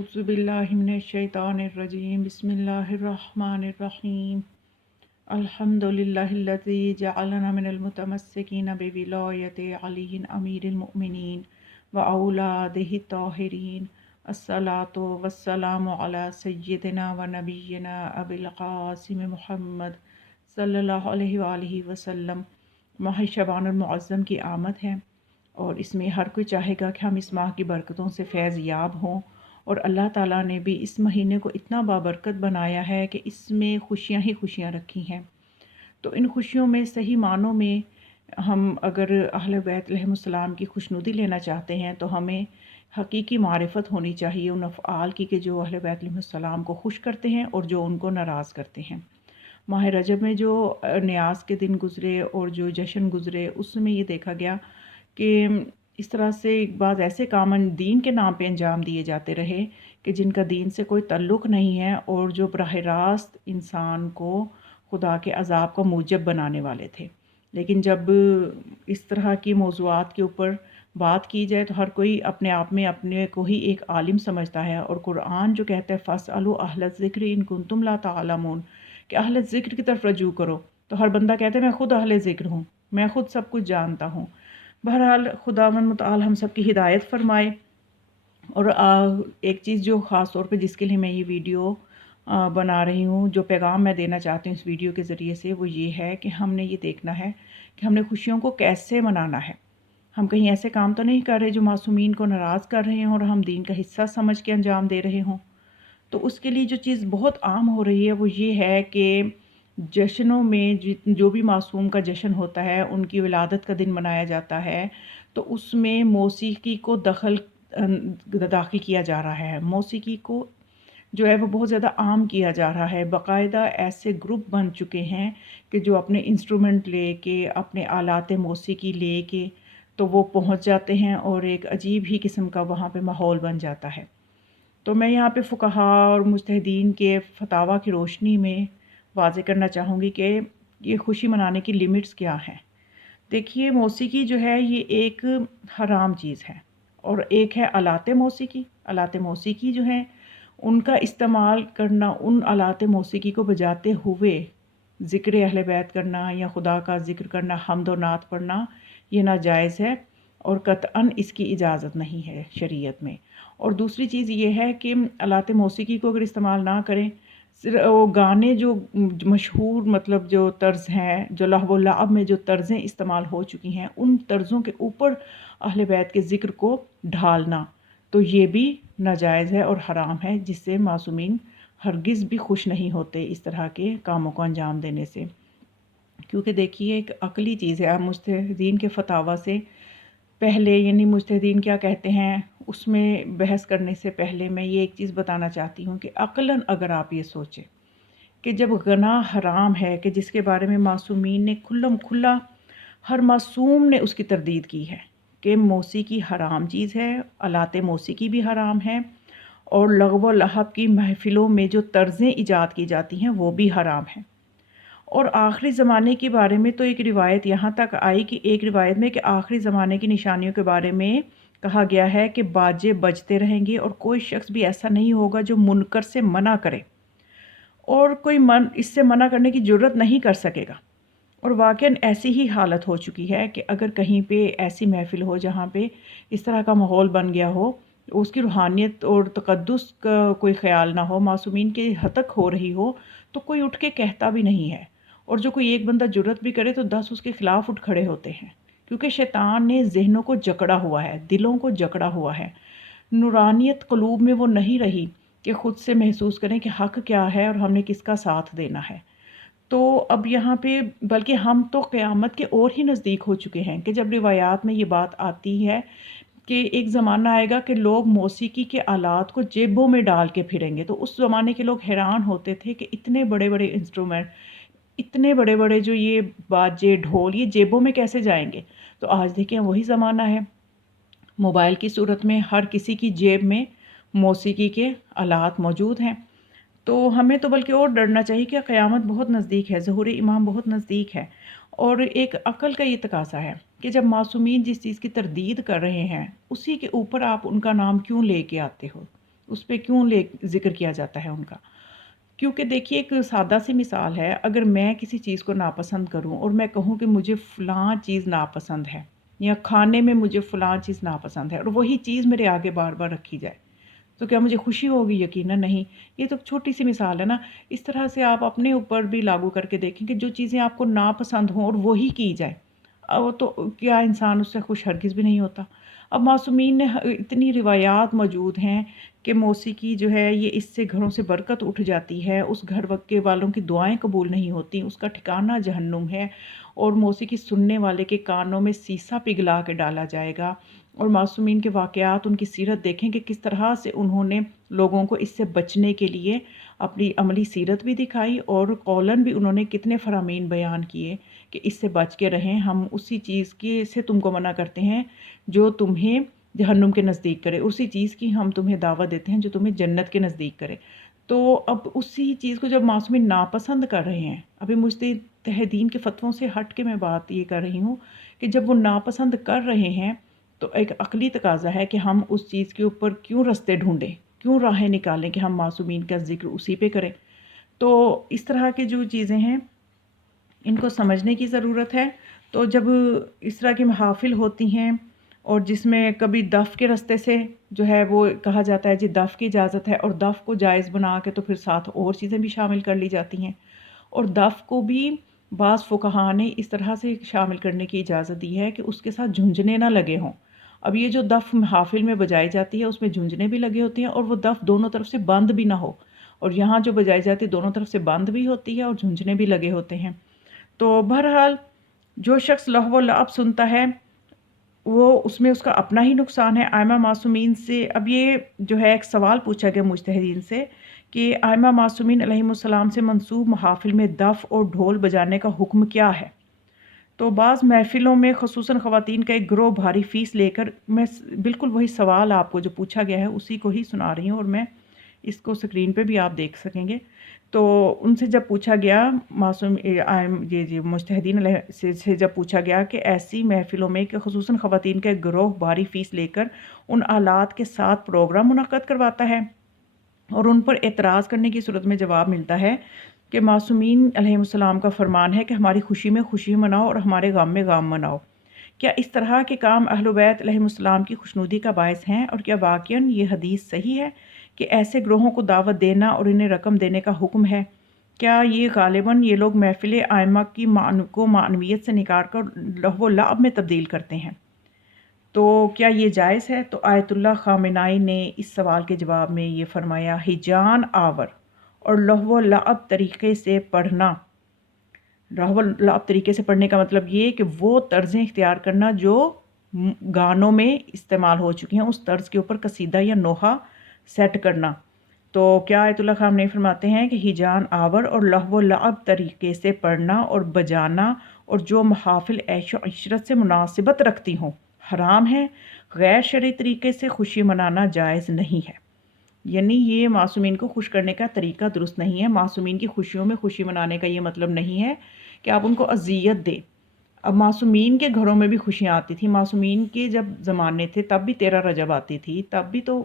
أعوذ بالله من الشيطان الرجيم بسم الله الرحمن الرحيم الحمد لله الذي جعلنا من المتمسكين بولاية علي أمير المؤمنين وأولاده الطاهرين الصلاة والسلام على سيدنا ونبينا أبي القاسم محمد صلی اللہ علیہ وآلہ وسلم۔ ماہ شعبان المعظم کی آمد ہے اور اس میں ہر کوئی چاہے گا کہ ہم اس ماہ کی برکتوں سے فیض یاب ہوں، اور اللہ تعالیٰ نے بھی اس مہینے کو اتنا بابرکت بنایا ہے کہ اس میں خوشیاں ہی خوشیاں رکھی ہیں۔ تو ان خوشیوں میں صحیح معنوں میں ہم اگر اہل بیت علیہم السلام کی خوشنودی لینا چاہتے ہیں تو ہمیں حقیقی معرفت ہونی چاہیے ان افعال کی کہ جو اہل بیت علیہم السلام کو خوش کرتے ہیں اور جو ان کو ناراض کرتے ہیں۔ ماہ رجب میں جو نیاز کے دن گزرے اور جو جشن گزرے، اس میں یہ دیکھا گیا کہ اس طرح سے بعض ایسے کام دین کے نام پہ انجام دیے جاتے رہے کہ جن کا دین سے کوئی تعلق نہیں ہے اور جو براہ راست انسان کو خدا کے عذاب کا موجب بنانے والے تھے۔ لیکن جب اس طرح کی موضوعات کے اوپر بات کی جائے تو ہر کوئی اپنے آپ میں اپنے کو ہی ایک عالم سمجھتا ہے، اور قرآن جو کہتا ہے فَاسْأَلُوا أَهْلَ الذِّكْرِ إِن كُنتُمْ لَا تَعْلَمُونَ کہ اہل ذکر کی طرف رجوع کرو، تو ہر بندہ کہتا ہے میں خود اہل ذکر ہوں، میں خود سب کچھ جانتا ہوں۔ بہرحال خداوند متعال ہم سب کی ہدایت فرمائے۔ اور ایک چیز جو خاص طور پہ جس کے لیے میں یہ ویڈیو بنا رہی ہوں، جو پیغام میں دینا چاہتی ہوں اس ویڈیو کے ذریعے سے، وہ یہ ہے کہ ہم نے یہ دیکھنا ہے کہ ہم نے خوشیوں کو کیسے منانا ہے۔ ہم کہیں ایسے کام تو نہیں کر رہے جو معصومین کو ناراض کر رہے ہیں اور ہم دین کا حصہ سمجھ کے انجام دے رہے ہوں۔ تو اس کے لیے جو چیز بہت عام ہو رہی ہے وہ یہ ہے کہ جشنوں میں جو بھی معصوم کا جشن ہوتا ہے، ان کی ولادت کا دن منایا جاتا ہے، تو اس میں موسیقی کو داخل کیا جا رہا ہے۔ موسیقی کو جو ہے وہ بہت زیادہ عام کیا جا رہا ہے۔ باقاعدہ ایسے گروپ بن چکے ہیں کہ جو اپنے انسٹرومنٹ لے کے، اپنے آلات موسیقی لے کے تو وہ پہنچ جاتے ہیں اور ایک عجیب ہی قسم کا وہاں پہ ماحول بن جاتا ہے۔ تو میں یہاں پہ فقہاء اور مجتہدین کے فتاویٰ کی روشنی میں واضح کرنا چاہوں گی کہ یہ خوشی منانے کی لیمٹس کیا ہیں۔ دیکھیے، موسیقی جو ہے یہ ایک حرام چیز ہے، اور ایک ہے آلات موسیقی۔ آلات موسیقی جو ہیں ان کا استعمال کرنا، ان آلات موسیقی کو بجاتے ہوئے ذکر اہل بیت کرنا یا خدا کا ذکر کرنا، حمد و نعت پڑھنا، یہ ناجائز ہے اور قطعاً اس کی اجازت نہیں ہے شریعت میں۔ اور دوسری چیز یہ ہے کہ آلات موسیقی کو اگر استعمال نہ کریں، وہ گانے جو مشہور مطلب جو طرز ہیں، جو لہو و لعب میں جو طرزیں استعمال ہو چکی ہیں، ان طرزوں کے اوپر اہل بیت کے ذکر کو ڈھالنا، تو یہ بھی ناجائز ہے اور حرام ہے، جس سے معصومین ہرگز بھی خوش نہیں ہوتے اس طرح کے کاموں کو انجام دینے سے۔ کیونکہ دیکھیے ایک عقلی چیز ہے، آپ مجتہدین کے فتاویٰ سے پہلے، یعنی مجتہدین کیا کہتے ہیں اس میں بحث کرنے سے پہلے میں یہ ایک چیز بتانا چاہتی ہوں کہ عقلاً اگر آپ یہ سوچیں کہ جب گناہ حرام ہے کہ جس کے بارے میں معصومین نے کھلم کھلا، ہر معصوم نے اس کی تردید کی ہے کہ موسیقی حرام چیز ہے، آلات موسیقی بھی حرام ہے، اور لغو و لہب کی محفلوں میں جو طرزیں ایجاد کی جاتی ہیں وہ بھی حرام ہیں۔ اور آخری زمانے کے بارے میں تو ایک روایت یہاں تک آئی کہ ایک روایت میں کہ آخری زمانے کی نشانیوں کے بارے میں کہا گیا ہے کہ باجے بجتے رہیں گے اور کوئی شخص بھی ایسا نہیں ہوگا جو منکر سے منع کرے، اور کوئی اس سے منع کرنے کی جرت نہیں کر سکے گا۔ اور واقعاً ایسی ہی حالت ہو چکی ہے کہ اگر کہیں پہ ایسی محفل ہو جہاں پہ اس طرح کا ماحول بن گیا ہو، اس کی روحانیت اور تقدس کا کوئی خیال نہ ہو، معصومین کی ہتک ہو رہی ہو، تو کوئی اٹھ کے کہتا بھی نہیں ہے، اور جو کوئی ایک بندہ جرت بھی کرے تو 10 اس کے خلاف اٹھ کھڑے ہوتے ہیں، کیونکہ شیطان نے ذہنوں کو جکڑا ہوا ہے، دلوں کو جکڑا ہوا ہے۔ نورانیت قلوب میں وہ نہیں رہی کہ خود سے محسوس کریں کہ حق کیا ہے اور ہم نے کس کا ساتھ دینا ہے۔ تو اب یہاں پہ بلکہ ہم تو قیامت کے اور ہی نزدیک ہو چکے ہیں کہ جب روایات میں یہ بات آتی ہے کہ ایک زمانہ آئے گا کہ لوگ موسیقی کے آلات کو جیبوں میں ڈال کے پھریں گے، تو اس زمانے کے لوگ حیران ہوتے تھے کہ اتنے بڑے بڑے انسٹرومنٹ، اتنے بڑے بڑے جو یہ باجے ڈھول، یہ جیبوں میں کیسے جائیں گے؟ تو آج دیکھیں وہی زمانہ ہے، موبائل کی صورت میں ہر کسی کی جیب میں موسیقی کے آلات موجود ہیں۔ تو ہمیں تو بلکہ اور ڈرنا چاہیے کہ قیامت بہت نزدیک ہے، ظہور امام بہت نزدیک ہے، اور ایک عقل کا یہ تقاضا ہے کہ جب معصومین جس چیز کی تردید کر رہے ہیں اسی کے اوپر آپ ان کا نام کیوں لے کے آتے ہو؟ اس پہ کیوں ذکر کیا جاتا ہے ان کا؟ کیونکہ دیکھیے ایک سادہ سی مثال ہے، اگر میں کسی چیز کو ناپسند کروں اور میں کہوں کہ مجھے فلاں چیز ناپسند ہے، یا کھانے میں مجھے فلاں چیز ناپسند ہے، اور وہی چیز میرے آگے بار بار رکھی جائے، تو کیا مجھے خوشی ہوگی؟ یقیناً نہیں۔ یہ تو چھوٹی سی مثال ہے نا، اس طرح سے آپ اپنے اوپر بھی لاگو کر کے دیکھیں کہ جو چیزیں آپ کو ناپسند ہوں اور وہی کی جائے، تو کیا انسان اس سے خوش ہرگز بھی نہیں ہوتا؟ اب معصومین نے اتنی روایات موجود ہیں کہ موسیقی جو ہے یہ اس سے گھروں سے برکت اٹھ جاتی ہے، اس گھر کے والوں کی دعائیں قبول نہیں ہوتی، اس کا ٹھکانہ جہنم ہے، اور موسیقی سننے والے کے کانوں میں سیسا پگھلا کے ڈالا جائے گا۔ اور معصومین کے واقعات، ان کی سیرت دیکھیں کہ کس طرح سے انہوں نے لوگوں کو اس سے بچنے کے لیے اپنی عملی سیرت بھی دکھائی، اور قولاً بھی انہوں نے کتنے فرامین بیان کیے کہ اس سے بچ کے رہیں، ہم اسی چیز کی سے تم کو منع کرتے ہیں جو تمہیں جہنم کے نزدیک کرے، اسی چیز کی ہم تمہیں دعوت دیتے ہیں جو تمہیں جنت کے نزدیک کرے۔ تو اب اسی چیز کو جب معصومین ناپسند کر رہے ہیں، ابھی مجتہدین کے فتووں سے ہٹ کے میں بات یہ کر رہی ہوں کہ جب وہ ناپسند کر رہے ہیں تو ایک عقلی تقاضا ہے کہ ہم اس چیز کے اوپر کیوں رستے ڈھونڈیں، کیوں راہیں نکالیں کہ ہم معصومین کا ذکر اسی پہ کریں۔ تو اس طرح کی جو چیزیں ہیں ان کو سمجھنے کی ضرورت ہے۔ تو جب اس طرح کی محافل ہوتی ہیں اور جس میں کبھی دف کے رستے سے جو ہے وہ کہا جاتا ہے جی دف کی اجازت ہے، اور دف کو جائز بنا کے تو پھر ساتھ اور چیزیں بھی شامل کر لی جاتی ہیں، اور دف کو بھی بعض فقہا نے اس طرح سے شامل کرنے کی اجازت دی ہے کہ اس کے ساتھ جھنجھنے نہ لگے ہوں۔ اب یہ جو دف محافل میں بجائی جاتی ہے اس میں جھنجھنے بھی لگے ہوتے ہیں، اور وہ دف دونوں طرف سے بند بھی نہ ہو، اور یہاں جو بجائی جاتی ہے دونوں طرف سے بند بھی ہوتی ہے اور جھنجھنے بھی لگے ہوتے ہیں۔ تو بہرحال جو شخص لہو و لعب سنتا ہے وہ اس میں اس کا اپنا ہی نقصان ہے۔ ائمہ معصومین سے اب یہ جو ہے ایک سوال پوچھا گیا مجتہدین سے کہ ائمہ معصومین علیہم السلام سے منسوب محافل میں دف اور ڈھول بجانے کا حکم کیا ہے؟ تو بعض محفلوں میں خصوصاً خواتین کا ایک گروہ بھاری فیس لے کر، میں بالکل وہی سوال آپ کو جو پوچھا گیا ہے اسی کو ہی سنا رہی ہوں، اور میں اس کو اسکرین پہ بھی آپ دیکھ سکیں گے۔ تو ان سے جب پوچھا گیا مجتہدین علیہ سے جب پوچھا گیا کہ ایسی محفلوں میں کہ خصوصاً خواتین کا ایک گروہ بھاری فیس لے کر ان آلات کے ساتھ پروگرام منعقد کرواتا ہے، اور ان پر اعتراض کرنے کی صورت میں جواب ملتا ہے کہ معصومین علیہ السلام کا فرمان ہے کہ ہماری خوشی میں خوشی مناؤ اور ہمارے غم میں غم مناؤ، کیا اس طرح کے کام اہل بیت علیہ السلام کی خوشنودی کا باعث ہیں؟ اور کیا واقعاً یہ حدیث صحیح ہے کہ ایسے گروہوں کو دعوت دینا اور انہیں رقم دینے کا حکم ہے؟ کیا یہ غالباً یہ لوگ محفل ائمہ کی کو معنویت سے نکال کر لہو و لعب میں تبدیل کرتے ہیں؟ تو کیا یہ جائز ہے؟ تو آیت اللہ خامنائی نے اس سوال کے جواب میں یہ فرمایا، ہیجان آور اور لہو و لعب طریقے سے پڑھنا، لہو و لعب طریقے سے پڑھنے کا مطلب یہ کہ وہ طرزیں اختیار کرنا جو گانوں میں استعمال ہو چکی ہیں، اس طرز کے اوپر قصیدہ یا نوحہ سیٹ کرنا۔ تو کیا آیت اللہ خامنائی فرماتے ہیں کہ ہیجان آور اور لہو و لعب طریقے سے پڑھنا اور بجانا اور جو محافل عیش و عشرت سے مناسبت رکھتی ہوں حرام ہے، غیر شرعی طریقے سے خوشی منانا جائز نہیں ہے۔ یعنی یہ معصومین کو خوش کرنے کا طریقہ درست نہیں ہے۔ معصومین کی خوشیوں میں خوشی منانے کا یہ مطلب نہیں ہے کہ آپ ان کو اذیت دیں۔ اب معصومین کے گھروں میں بھی خوشیاں آتی تھیں، معصومین کے جب زمانے تھے تب بھی 13 رجب آتی تھی، تب بھی تو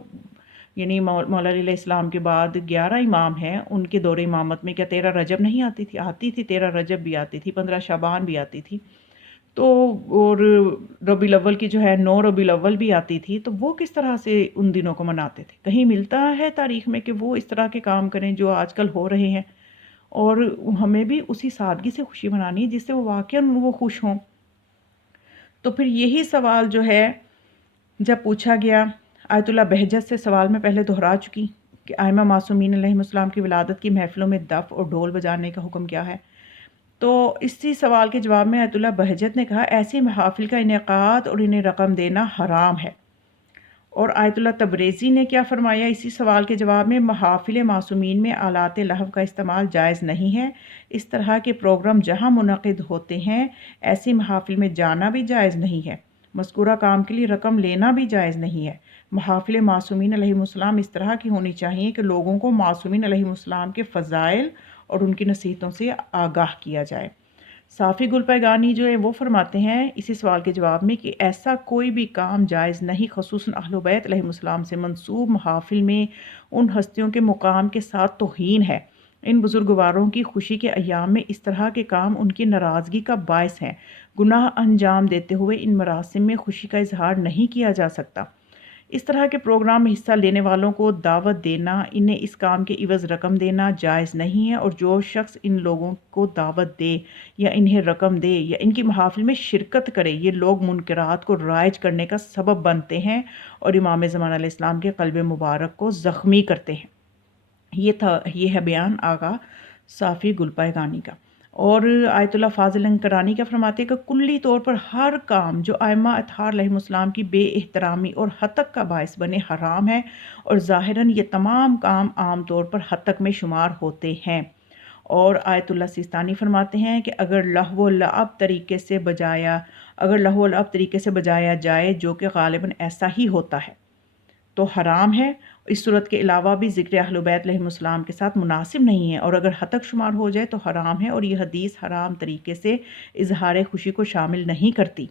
یعنی مولا علیہ السلام کے بعد 11 امام ہیں، ان کے دور امامت میں کیا 13 رجب نہیں آتی تھی؟ آتی تھی، 13 رجب بھی آتی تھی، 15 شعبان بھی آتی تھی، تو اور ربیع الاول کی جو ہے 9 ربیع الاول بھی آتی تھی۔ تو وہ کس طرح سے ان دنوں کو مناتے تھے؟ کہیں ملتا ہے تاریخ میں کہ وہ اس طرح کے کام کریں جو آج کل ہو رہے ہیں؟ اور ہمیں بھی اسی سادگی سے خوشی منانی ہے جس سے وہ واقعاً وہ خوش ہوں۔ تو پھر یہی سوال جو ہے جب پوچھا گیا، آیت اللہ بہجت سے سوال میں پہلے دہرا چکی کہ ائمہ معصومین علیہ السلام کی ولادت کی محفلوں میں دف اور ڈھول بجانے کا حکم کیا ہے؟ تو اسی سوال کے جواب میں آیت اللہ بہجت نے کہا، ایسی محافل کا انعقاد اور انہیں رقم دینا حرام ہے۔ اور آیت اللہ تبریزی نے کیا فرمایا اسی سوال کے جواب میں، محافل معصومین میں آلات لہو کا استعمال جائز نہیں ہے، اس طرح کے پروگرام جہاں منعقد ہوتے ہیں ایسی محافل میں جانا بھی جائز نہیں ہے، مذکورہ کام کے لیے رقم لینا بھی جائز نہیں ہے۔ محافل معصومین علیہ السلام اس طرح کی ہونی چاہیے کہ لوگوں کو معصومین علیہ السلام کے فضائل اور ان کی نصیحتوں سے آگاہ کیا جائے۔ صافی گل پیگانی جو ہے وہ فرماتے ہیں اسی سوال کے جواب میں کہ ایسا کوئی بھی کام جائز نہیں، خصوصاً اہل بیت علیہم السلام سے منسوب محافل میں ان ہستیوں کے مقام کے ساتھ توہین ہے۔ ان بزرگواروں کی خوشی کے ایام میں اس طرح کے کام ان کی ناراضگی کا باعث ہیں۔ گناہ انجام دیتے ہوئے ان مراسم میں خوشی کا اظہار نہیں کیا جا سکتا۔ اس طرح کے پروگرام میں حصہ لینے والوں کو دعوت دینا، انہیں اس کام کے عوض رقم دینا جائز نہیں ہے، اور جو شخص ان لوگوں کو دعوت دے یا انہیں رقم دے یا ان کی محافل میں شرکت کرے، یہ لوگ منکرات کو رائج کرنے کا سبب بنتے ہیں اور امام زمان علیہ السلام کے قلب مبارک کو زخمی کرتے ہیں۔ یہ ہے بیان آقا صافی گلپائگانی کا۔ اور آیت اللہ فاضل کرانی کا فرماتے ہیں کہ کلی طور پر ہر کام جو ائمہ اطہار علیہ السلام کی بے احترامی اور ہتک کا باعث بنے حرام ہے، اور ظاہراً یہ تمام کام عام طور پر ہتک میں شمار ہوتے ہیں۔ اور آیت اللہ سیستانی فرماتے ہیں کہ اگر لہو و لعب طریقے سے بجایا جائے، جو کہ غالباً ایسا ہی ہوتا ہے، تو حرام ہے۔ اس صورت کے علاوہ بھی ذکر اہل بیت علیہم السلام کے ساتھ مناسب نہیں ہے، اور اگر ہتک شمار ہو جائے تو حرام ہے، اور یہ حدیث حرام طریقے سے اظہار خوشی کو شامل نہیں کرتی۔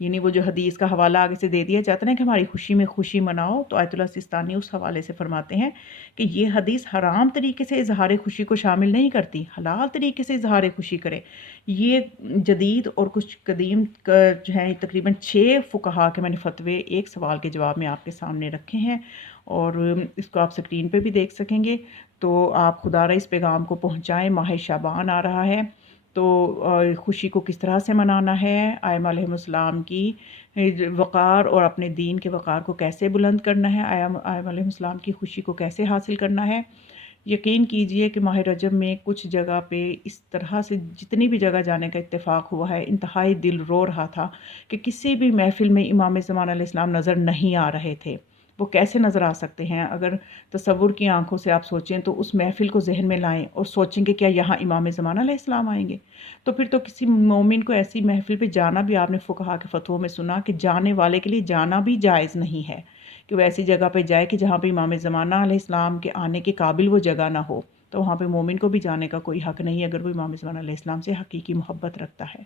یعنی وہ جو حدیث کا حوالہ آگے سے دے دیا جاتا ہے کہ ہماری خوشی میں خوشی مناؤ، تو آیت اللہ سیستانی اس حوالے سے فرماتے ہیں کہ یہ حدیث حرام طریقے سے اظہار خوشی کو شامل نہیں کرتی، حلال طریقے سے اظہار خوشی کرے۔ یہ جدید اور کچھ قدیم جو ہیں تقریباً 6 فقہا کے میں نے فتوے ایک سوال کے جواب میں آپ کے سامنے رکھے ہیں، اور اس کو آپ سکرین پہ بھی دیکھ سکیں گے۔ تو آپ خدا را اس پیغام کو پہنچائیں۔ ماہ شعبان آ رہا ہے، تو خوشی کو کس طرح سے منانا ہے، ائمہ علیہم السلام کی وقار اور اپنے دین کے وقار کو کیسے بلند کرنا ہے، ائمہ علیہم السلام کی خوشی کو کیسے حاصل کرنا ہے۔ یقین کیجئے کہ ماہ رجب میں کچھ جگہ پہ اس طرح سے جتنی بھی جگہ جانے کا اتفاق ہوا ہے، انتہائی دل رو رہا تھا کہ کسی بھی محفل میں امام زمان علیہ السلام نظر نہیں آ رہے تھے۔ وہ کیسے نظر آ سکتے ہیں؟ اگر تصور کی آنکھوں سے آپ سوچیں تو اس محفل کو ذہن میں لائیں اور سوچیں کہ کیا یہاں امام زمان علیہ السلام آئیں گے؟ تو پھر تو کسی مومن کو ایسی محفل پہ جانا بھی، آپ نے فقہا کے فتووں میں سنا کہ جانے والے کے لیے جانا بھی جائز نہیں ہے، کہ وہ ایسی جگہ پہ جائے کہ جہاں پہ امام زمانہ علیہ السلام کے آنے کے قابل وہ جگہ نہ ہو، تو وہاں پہ مومن کو بھی جانے کا کوئی حق نہیں اگر وہ امام زمانہ علیہ السلام سے حقیقی محبت رکھتا ہے۔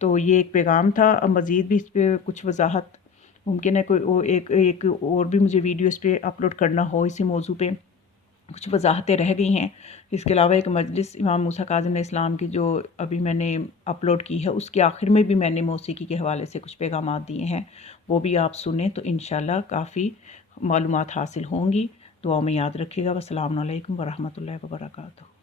تو یہ ایک پیغام تھا۔ اب مزید بھی اس پہ کچھ وضاحت ممکن ہے کوئی ایک اور بھی مجھے ویڈیو اس پہ اپلوڈ کرنا ہو، اسی موضوع پہ کچھ وضاحتیں رہ گئی ہیں۔ اس کے علاوہ ایک مجلس امام موسیٰ کاظم علیہ السلام کی جو ابھی میں نے اپلوڈ کی ہے، اس کے آخر میں بھی میں نے موسیقی کے حوالے سے کچھ پیغامات دیے ہیں، وہ بھی آپ سنیں تو انشاءاللہ کافی معلومات حاصل ہوں گی۔ دعاؤں میں یاد رکھیے گا۔ والسلام علیکم ورحمۃ اللہ وبرکاتہ۔